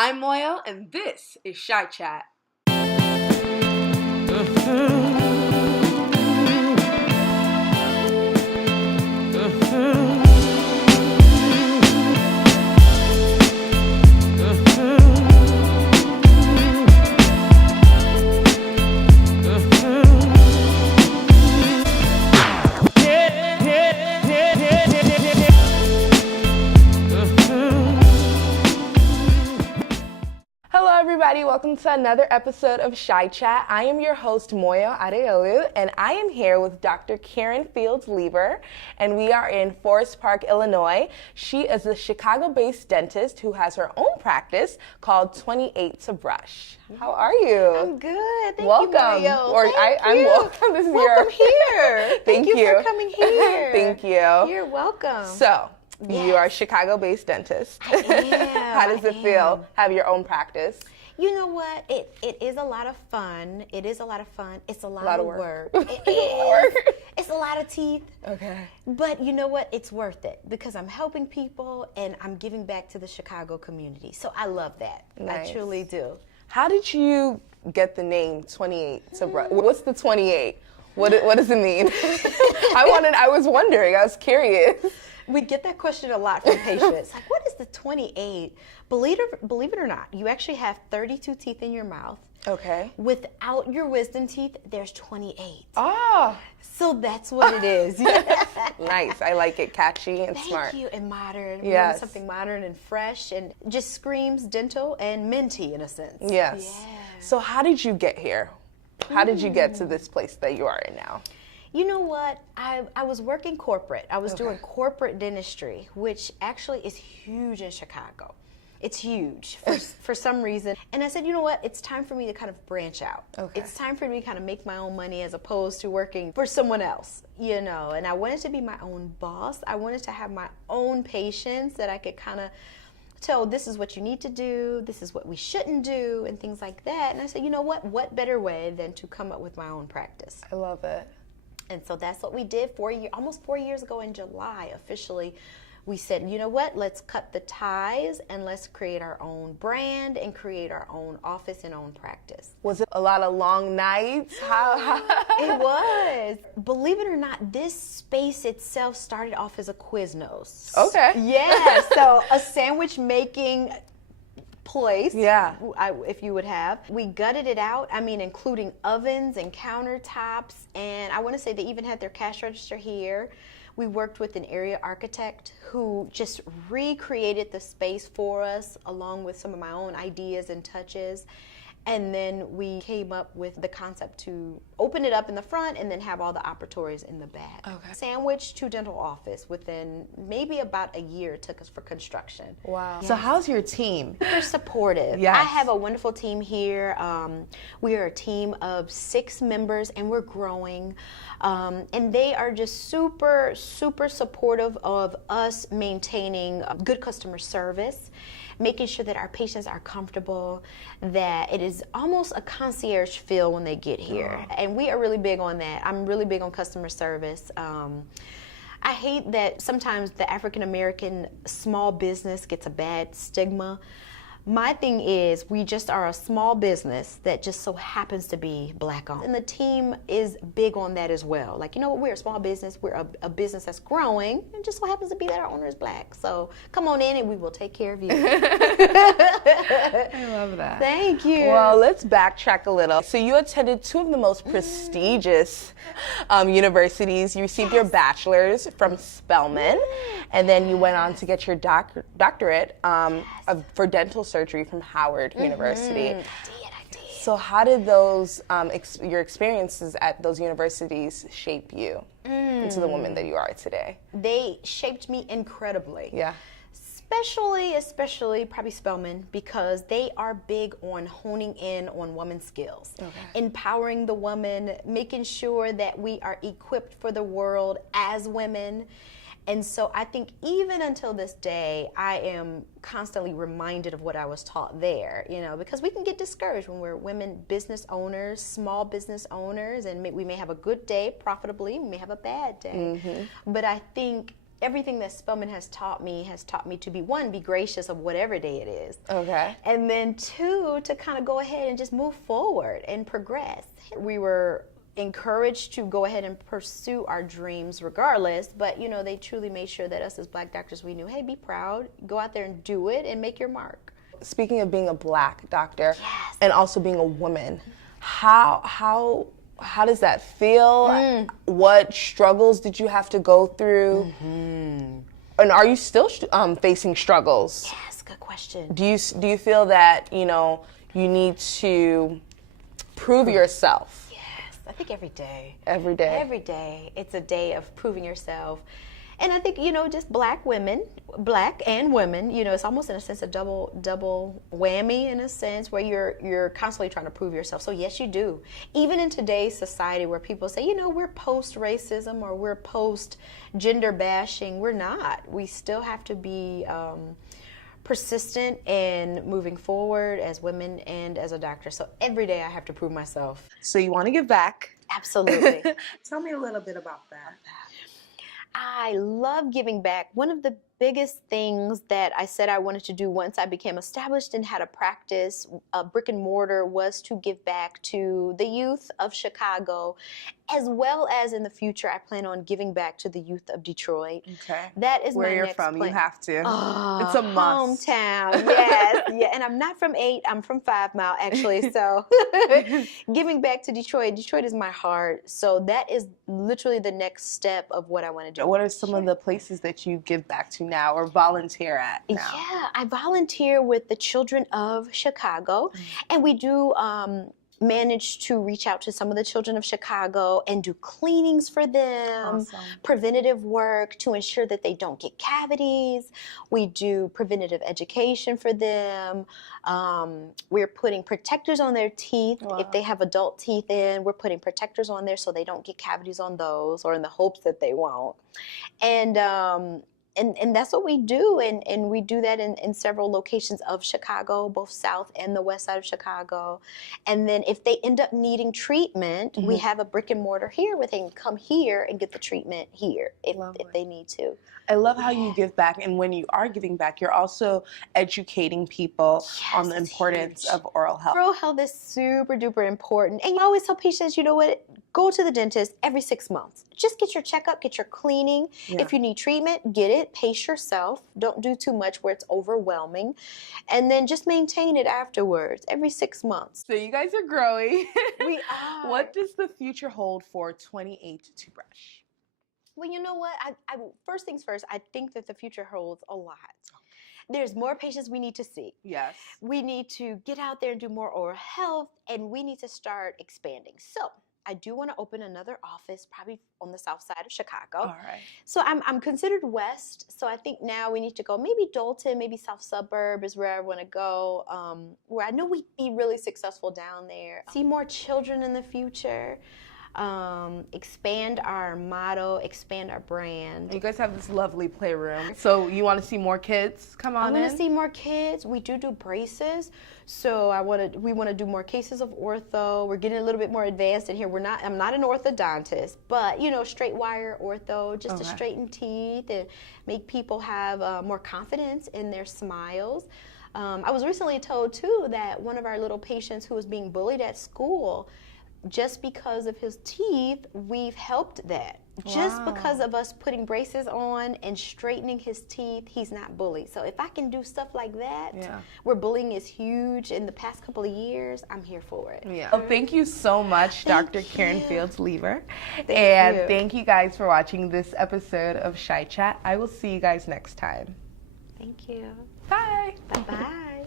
I'm Moyo, and this is Shy Chat. Hello everybody, welcome to another episode of Shy Chat. I am your host Moyo Adeolu, and I am here with Dr. Karen Fields-Lieber, and we are in Forest Park, Illinois. She is a Chicago-based dentist who has her own practice called 28 to Brush. How are you? I'm good. Thank welcome. you, Moyo. I'm welcome. This is welcome here. Thank you for coming here. Thank you. You're welcome. So, you are a Chicago-based dentist. I am. How does it feel? Have your own practice? You know what? It is a lot of fun. It is a lot of fun. It's a lot of work. It is. It's a lot of teeth. Okay. But you know what? It's worth it because I'm helping people and I'm giving back to the Chicago community. So I love that. Nice. I truly do. How did you get the name 28 to Brush? What's the 28? What does it mean? I was wondering. I was curious. We get that question a lot from patients. Like, what is the 28? Believe it or not, you actually have 32 teeth in your mouth. Okay. Without your wisdom teeth, there's 28. Ah. So that's what it is. Nice. I like it. Catchy and smart. Thank you. And modern. Yes. We want something modern and fresh and just screams dental and minty in a sense. Yes. Yeah. So how did you get here? How did you get to this place that you are in now? You know what? I was working corporate. I was doing corporate dentistry, which actually is huge in Chicago. It's huge for some reason. And I said, you know what? It's time for me to kind of branch out. Okay. It's time for me to kind of make my own money as opposed to working for someone else, you know. And I wanted to be my own boss. I wanted to have my own patients that I could kind of tell this is what you need to do, this is what we shouldn't do, and things like that. And I said, you know what? What better way than to come up with my own practice? I love it. And so that's what we did almost 4 years ago in July. Officially, we said, you know what, let's cut the ties and let's create our own brand and create our own office and own practice. Was it a lot of long nights? How? It was. Believe it or not, this space itself started off as a Quiznos. Okay. Yeah, so a sandwich making place, yeah, if you would have. We gutted it out, including ovens and countertops, and I want to say they even had their cash register here. We worked with an area architect who just recreated the space for us along with some of my own ideas and touches. And then we came up with the concept to open it up in the front and then have all the operatories in the back. Okay. Sandwich to dental office within maybe about a year it took us for construction. Wow. Yes. So how's your team? Super supportive. Yes. I have a wonderful team here. We are a team of 6 members and we're growing. And they are just super, super supportive of us maintaining good customer service, making sure that our patients are comfortable, that it is almost a concierge feel when they get here. And we are really big on that. I'm really big on customer service. I hate that sometimes the African American small business gets a bad stigma. My thing is, we just are a small business that just so happens to be Black owned. And the team is big on that as well. Like, you know what, we're a small business, we're a business that's growing, and just so happens to be that our owner is Black. So come on in and we will take care of you. I love that. Thank you. Well, let's backtrack a little. So you attended 2 of the most prestigious universities. You received your bachelor's from Spelman, and then you went on to get your doctorate for dental surgery from Howard University. I did. So how did those your experiences at those universities shape you into the woman that you are today? They shaped me incredibly. Yeah. Especially probably Spelman, because they are big on honing in on women's skills, empowering the woman, making sure that we are equipped for the world as women. And so I think even until this day, I am constantly reminded of what I was taught there, because we can get discouraged when we're women business owners, small business owners, and we may have a good day profitably, we may have a bad day. But I think everything that Spelman has taught me to be, one, be gracious of whatever day it is. Okay. And then two, to kind of go ahead and just move forward and progress. We were encouraged to go ahead and pursue our dreams regardless, but you know, they truly made sure that us as Black doctors, we knew, hey, be proud, go out there and do it and make your mark. Speaking of being a Black doctor, yes, and also being a woman, how does that feel? What struggles did you have to go through? And are you still facing struggles? Yes, good question. Do you feel that, you know, you need to prove yourself? I think every day. Every day. Every day. It's a day of proving yourself. And I think, you know, just Black and women, you know, it's almost in a sense a double whammy in a sense where you're constantly trying to prove yourself. So yes, you do. Even in today's society where people say, you know, we're post-racism or we're post-gender bashing, we're not. We still have to be persistent and moving forward as women and as a doctor. So every day I have to prove myself. So you want to give back. Absolutely. Tell me a little bit about that. I love giving back. One of the biggest things that I said I wanted to do once I became established and had a practice, brick and mortar, was to give back to the youth of Chicago, as well as in the future, I plan on giving back to the youth of Detroit. Okay. That is where my you're next from. plan. You have to. Oh, it's a must. Hometown, yes. Yeah, and I'm not from 8, I'm from 5 Mile, actually. So giving back to Detroit. Detroit is my heart. So that is literally the next step of what I want to do. What are some of the places that you give back to now or volunteer at now? Yeah, I volunteer with the Children of Chicago, and we do manage to reach out to some of the children of Chicago and do cleanings for them, Awesome. preventative work to ensure that they don't get cavities. We do preventative education for them. We're putting protectors on their teeth. Wow. If they have adult teeth in, we're putting protectors on there so they don't get cavities on those, or in the hopes that they won't. And that's what we do, and we do that in several locations of Chicago, both south and the west side of Chicago. And then if they end up needing treatment, we have a brick and mortar here where they can come here and get the treatment here if they need to. I love how you give back, and when you are giving back, you're also educating people on the importance of oral health. Oral health is super duper important, and you always tell patients, you know what, go to the dentist every 6 months. Just get your checkup, get your cleaning. Yeah. If you need treatment, get it, pace yourself. Don't do too much where it's overwhelming, and then just maintain it afterwards every 6 months. So you guys are growing. We are. What does the future hold for 28 Toothbrush? Well, you know what? I first things first, I think that the future holds a lot. There's more patients we need to see. Yes. We need to get out there and do more oral health, and we need to start expanding. So I do want to open another office, probably on the south side of Chicago. All right. So I'm considered west, so I think now we need to go maybe Dalton, maybe south suburb is where I want to go, where I know we'd be really successful down there. See more children in the future. Expand our motto, expand our brand. You guys have this lovely playroom. So you want to see more kids come on in? I want to see more kids. We do braces, so we want to do more cases of ortho. We're getting a little bit more advanced in here. I'm not an orthodontist, but you know, straight wire ortho, just to straighten teeth and make people have more confidence in their smiles. I was recently told too that one of our little patients who was being bullied at school, just because of his teeth, we've helped that. Wow. Just because of us putting braces on and straightening his teeth, he's not bullied. So if I can do stuff like that, where bullying is huge in the past couple of years, I'm here for it. Yeah. Well, thank you so much, Dr. Karen Fields-Lever. Thank you guys for watching this episode of Shy Chat. I will see you guys next time. Thank you. Bye. Bye-bye.